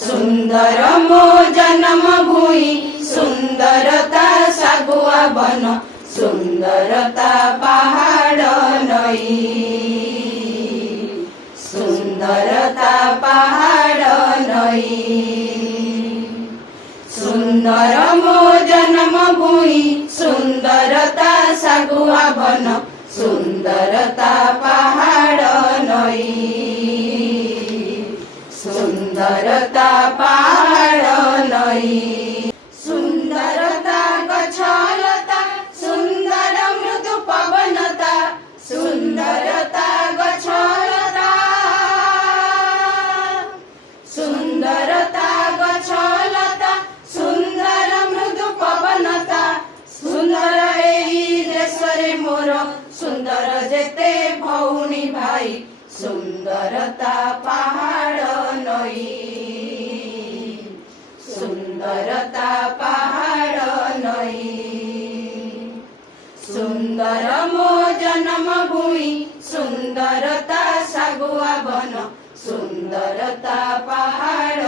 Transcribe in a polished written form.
सुंदर मो जन्म भूमि सुंदरता सागुआ बन सुंदरता पहाड़ नई सुंदरता पहाड़ नई सुंदर मो जन्म भूमि सुंदरता सागुआ बन सुंदरता पहाड़ नई सुंदरता पहाड़ नई सुंदरता गछलता सुंदर मृदु पवनता सुंदरता गछलता सुंदरता गछलता सुंदर मृदु पवनता सुंदर एही देश रे मोर सुंदर जेते भौणी भाई सुंदरता पहाड़ नई सुंदरता पहाड़ नई सुंदर मो जन्म भूमि सुंदरता सागुआ बन सुंदरता पहाड़